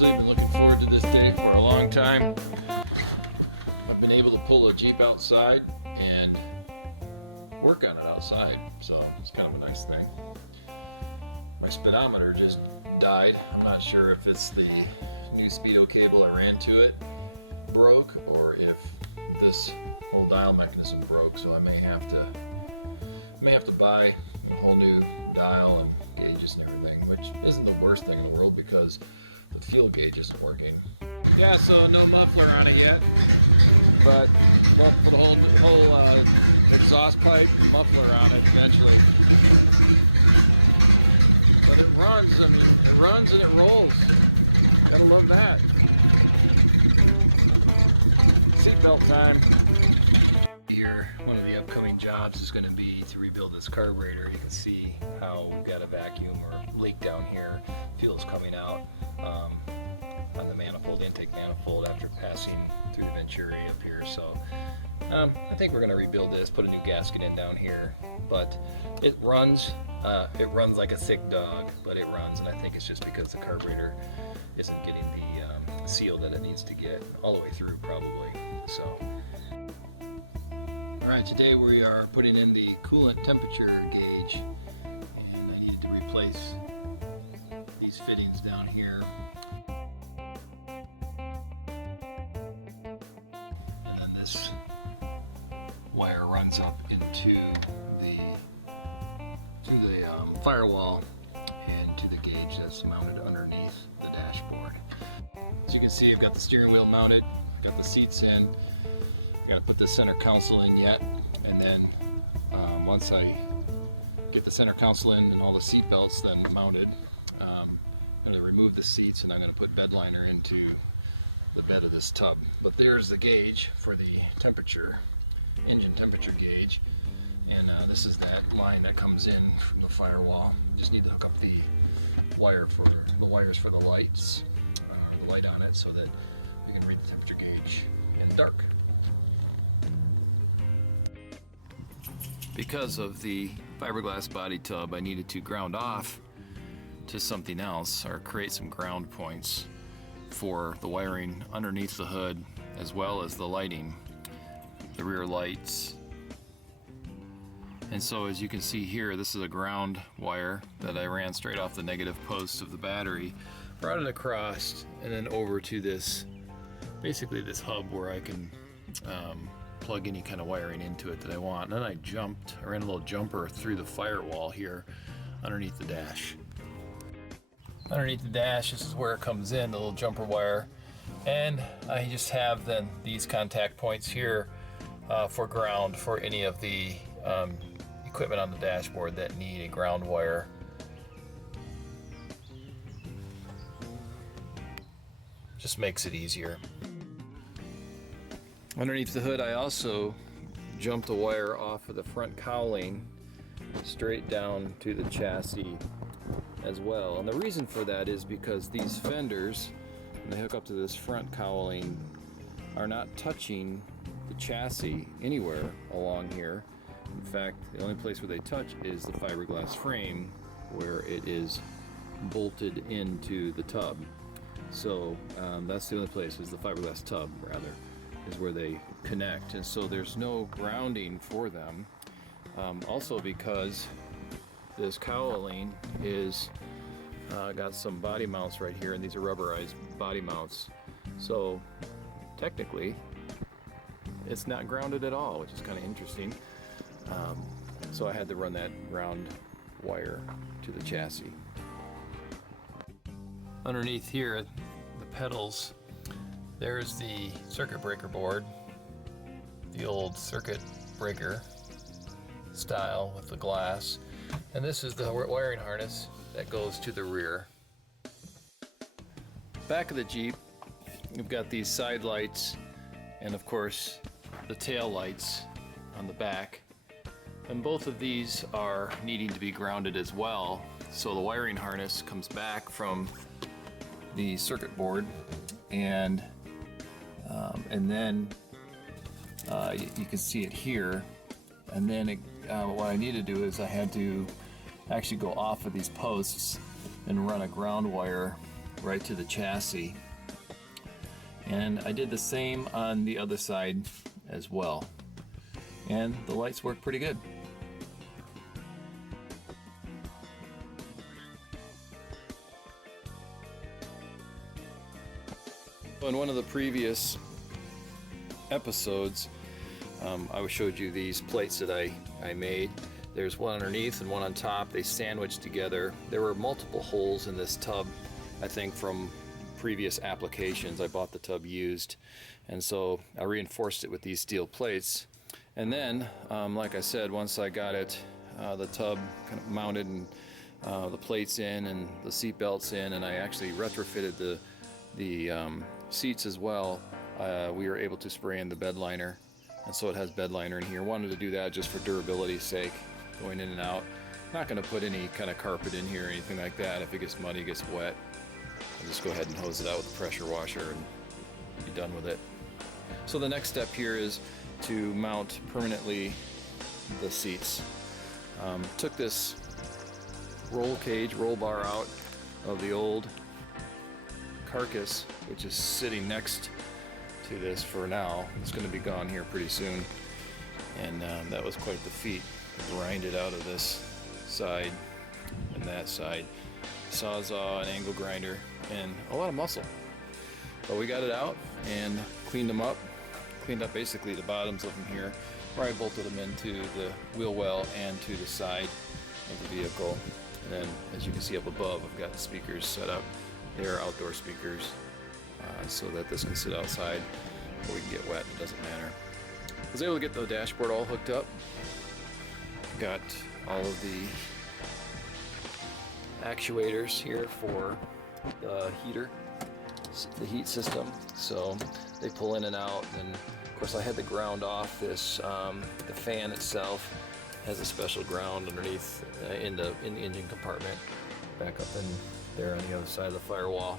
actually been looking forward to this day for a long time. I've been able to pull a Jeep outside and work on it outside, so it's kind of a nice thing. My speedometer just died. I'm not sure if it's the new speedo cable I ran to it broke or if this whole dial mechanism broke, so I may have to buy a whole new dial and gauges and everything, which isn't the worst thing in the world because the fuel gauge isn't working. Yeah, so no muffler on it yet, but we'll put a whole exhaust pipe and muffler on it eventually. But it runs, I mean, it runs and it rolls. Gotta love that. Seatbelt time. Here, one of the upcoming jobs is going to be to rebuild this carburetor. You can see how we've got a vacuum or leak down here. Fuel's coming out on the manifold, intake manifold, after passing through the venturi up here. So I think we're going to rebuild this, put a new gasket in down here. But it runs like a sick dog, but it runs, and I think it's just because the carburetor isn't getting the seal that it needs to get all the way through, probably. So. Alright, today we are putting in the coolant temperature gauge, and I needed to replace these fittings down here. And then this wire runs up into through the firewall and to the gauge that's mounted underneath the dashboard. As you can see, I've got the steering wheel mounted, I got the seats in. I got to put the center console in yet, and then once I get the center console in and all the seat belts then mounted, I'm going to remove the seats and I'm going to put bed liner into the bed of this tub. But there's the gauge for the temperature, engine temperature gauge, and this is that line that comes in from the firewall. Just need to hook up the wires for the lights, or the light on it, so that we can read the temperature gauge in the dark. Because of the fiberglass body tub, I needed to ground off to something else, or create some ground points for the wiring underneath the hood, as well as the lighting, the rear lights. And so as you can see here, this is a ground wire that I ran straight off the negative post of the battery, brought it across, and then over to this, basically this hub where I can plug any kind of wiring into it that I want. And then I ran a little jumper through the firewall here underneath the dash. Underneath the dash, this is where it comes in, the little jumper wire. And I just have then these contact points here for ground for any of the equipment on the dashboard that need a ground wire. Just makes it easier. Underneath the hood, I also jumped a wire off of the front cowling straight down to the chassis as well. And the reason for that is because these fenders, when they hook up to this front cowling, are not touching the chassis anywhere along here. In fact, the only place where they touch is the fiberglass frame, where it is bolted into the tub. So that's the only place, is the fiberglass tub, rather, is where they connect, and so there's no grounding for them. Also because this cowling is got some body mounts right here, and these are rubberized body mounts, so technically it's not grounded at all, which is kind of interesting. So I had to run that round wire to the chassis. Underneath here, the pedals, there's the circuit breaker board, the old circuit breaker style with the glass, and this is the wiring harness that goes to the rear. Back of the Jeep, we've got these side lights and of course the tail lights on the back, and both of these are needing to be grounded as well. So the wiring harness comes back from the circuit board, and then you can see it here. And then what I need to do is I had to actually go off of these posts and run a ground wire right to the chassis. And I did the same on the other side as well. And the lights work pretty good. In one of the previous episodes, I showed you these plates that I made. There's one underneath and one on top. They sandwiched together. There were multiple holes in this tub, I think from previous applications. I bought the tub used, and so I reinforced it with these steel plates. And then, like I said, once I got it, the tub kind of mounted and the plates in and the seat belts in, and I actually retrofitted the seats as well. We were able to spray in the bed liner, and so it has bed liner in here. Wanted to do that just for durability's sake, going in and out. Not going to put any kind of carpet in here or anything like that. If it gets muddy, gets wet, I'll just go ahead and hose it out with a pressure washer and be done with it. So the next step here is to mount permanently the seats. Took this roll bar out of the old carcass, which is sitting next to this for now. It's going to be gone here pretty soon, and that was quite the feat. Grind it out of this side and that side, sawzall and angle grinder, and a lot of muscle. But we got it out and cleaned them up. Cleaned up basically the bottoms of them here, where I bolted them into the wheel well and to the side of the vehicle. And then, as you can see up above, I've got the speakers set up. They are outdoor speakers, so that this can sit outside or we can get wet, it doesn't matter. I was able to get the dashboard all hooked up. Got all of the actuators here for the heater, the heat system, so they pull in and out. And of course I had to ground off this, the fan itself has a special ground underneath in the engine compartment, back up in there on the other side of the firewall.